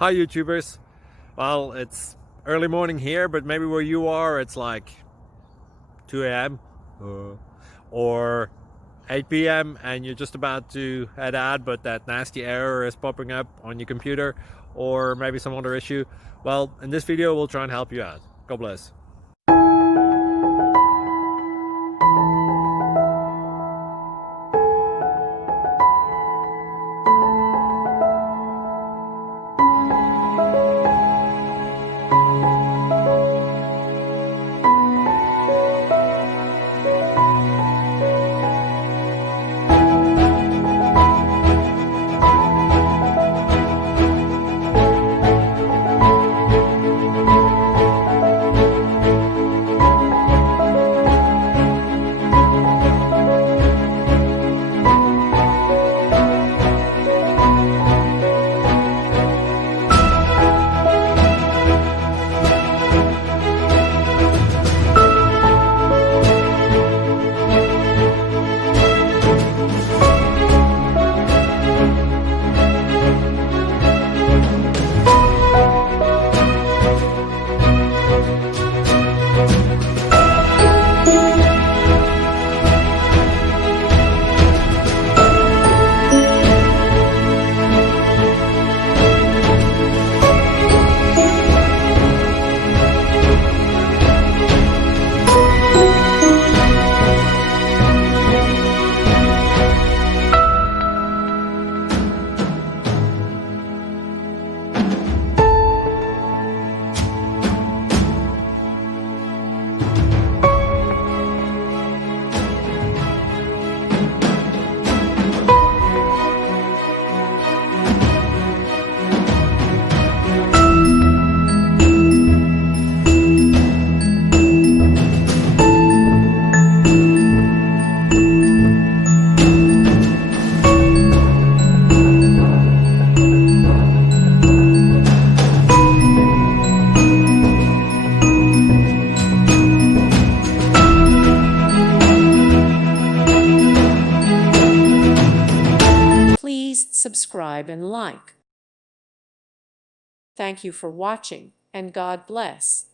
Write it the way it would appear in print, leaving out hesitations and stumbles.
Hi YouTubers. Well, it's early morning here, but maybe where you are it's like 2 a.m. Or 8 p.m. and you're just about to head out, but that nasty error is popping up on your computer, or maybe some other issue. Well, in this video we'll try and help you out. God bless. Please subscribe and like. Thank you for watching, and God bless.